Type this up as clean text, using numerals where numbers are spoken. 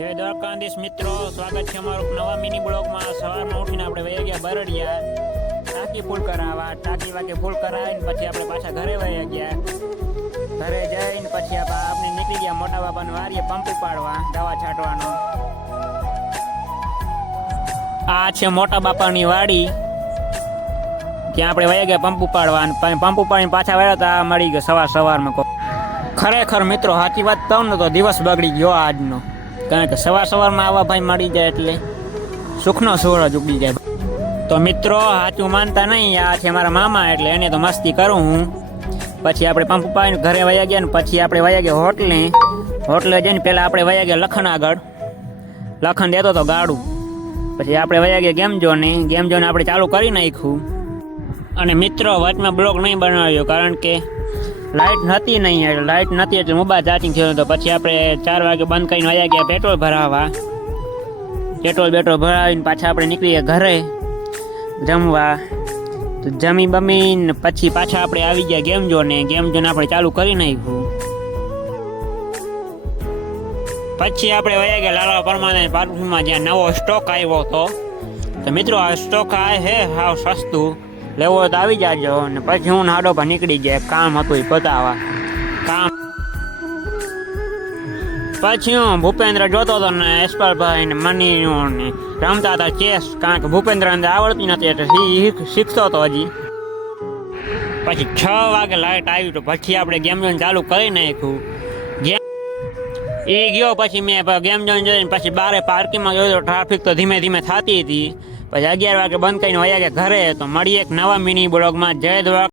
જય દ્વારકાધીશ મિત્રો, સ્વાગત છે અમારું નવા મિની બ્લોગમાં। સવારમાં ઉઠીને આપણે વહી ગયા બરડિયા ટાંકી ફૂલ કરાવવા। ટાંકી વાગે ફૂલ કરાવીને પછી આપણે પાછા ઘરે વહી ગયા। ઘરે જઈને પછી આપણે નીકળી ગયા મોટા બાપાને વારીએ પંપ ઉપાડવા, દવા છાંટવાનો। આ છે મોટા બાપાની વાડી, ત્યાં આપણે વહી ગયા પંપ ઉપાડવા। પંપ ઉપાડીને પાછા વળ્યા હતા, મળી ગયો સવારમાં। ખરેખર મિત્રો સાચી વાત કહું ને તો દિવસ બગડી ગયો આજનો, કારણ કે સવારમાં આવા ભાઈ મળી જાય એટલે સુખનો સૂરજ ઉગી જાય। તો મિત્રો સાચું માનતા નહીં, આ છે મારા મામા, એટલે એને તો મસ્તી કરું હું। પછી આપણે પંપ ઉપાડીને ઘરે વયા ગયા ને પછી આપણે વયા ગયા હોટલે જઈને પહેલાં આપણે વયા ગયા લખન આગળ, લખન દેતો તો ગાડું। પછી આપણે વયા ગયા ગેમ ઝોન આપણે ચાલુ કરી નાખ્યું। અને મિત્રો વચમાં બ્લોગ નહીં બનાવ્યો કારણ કે લાઇટ નહોતી એટલે મોબાઈલ ચાર્જિંગ થયો તો પછી આપણે 4 વાગે બંધ કરીને વયા ગયા પેટ્રોલ ભરાવવા। પેટ્રોલ ભરાવીને પાછા આપણે નીકળી ગયા ઘરે જમવા। તો જમી બમીને પછી પાછા આપણે આવી ગયા ગેમ ઝોન આપણે ચાલુ કરી નાખ્યું। પછી આપણે વયા ગયા લાલા પરમાનંદ પાર્કમાં, જ્યાં નવો સ્ટોક આવ્યો હતો। તો મિત્રો આ સ્ટોક આ હે હાવ સસ્તું, લેવો હોય તો આવી જાજો। અને પછી હું હાડો પર નીકળી ગયા, કામ હતું એ પતાવવા કામ। પછી હું ભૂપેન્દ્ર જોતો હતો ને યશપાલભાઈ ને મનીનું ને રમતા હતા ચેસ, કારણ કે ભૂપેન્દ્ર અંદર આવડતી નથી એટલે શીખતો હતો હજી। પછી 6 વાગે લાઇટ આવી તો પછી આપણે ગેમ ઝોન ચાલુ કરી નાખ્યું। એ ગયો પછી મેં ગેમ ઝોન જોઈને પછી બારે પાર્કિંગમાં જોયો તો ટ્રાફિક તો ધીમે ધીમે થતી હતી। પછી 11 વાગે બંધ કરીને વયા ગયા ઘરે। તો મળીએ એક નવા મિની બ્લોગમાં। જય દ્વારકા।